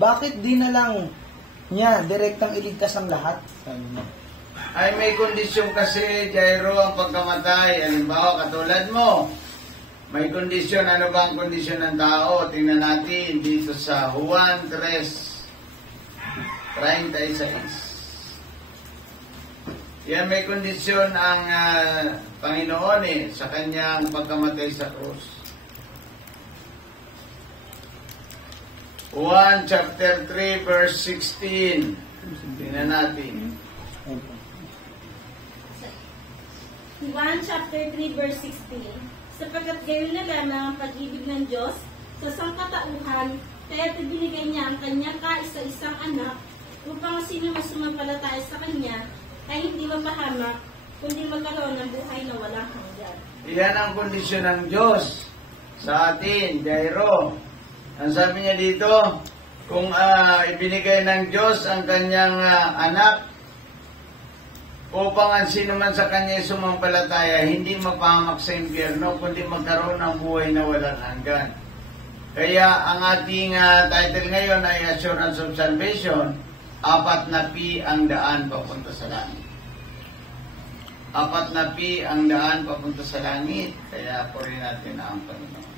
bakit di na lang niya direktang iligtas ang lahat? Sabi niya. Ay may kondisyon kasi, Jairo, ang pagkamatay. Halimbawa, katulad mo, may kondisyon. Ano ba ang kondisyon ng tao? Tingnan natin dito sa Juan 3:36. Yan, may kondisyon ang Panginoon sa kanyang pagkamatay sa krus. Juan chapter 3 verse 16. Tingnan natin. Juan chapter 3 verse 16. Sapagkat gayon na lamang ang pag-ibig ng Diyos sa sangkatauhan, kaya't ibinigay niya ang kanyang kaisa-isang anak upang sino mas sumampalataya sa kanya ay hindi mapahamak, kundi magkaroon ng buhay na walang hanggan. Iyan ang kondisyon ng Diyos sa atin, Jairo. Ang sabi niya dito, kung ibinigay ng Diyos ang kanyang anak, upang ang sino man sa kanya sumampalataya, hindi mapahamak sa impyerno, kundi magkaroon ng buhay na walang hanggan. Kaya ang ating title ngayon ay Assurance of Salvation, 4 na P ang daan papunta sa langit. 4 na P ang daan papunta sa langit, kaya purihin natin ang Panginoon.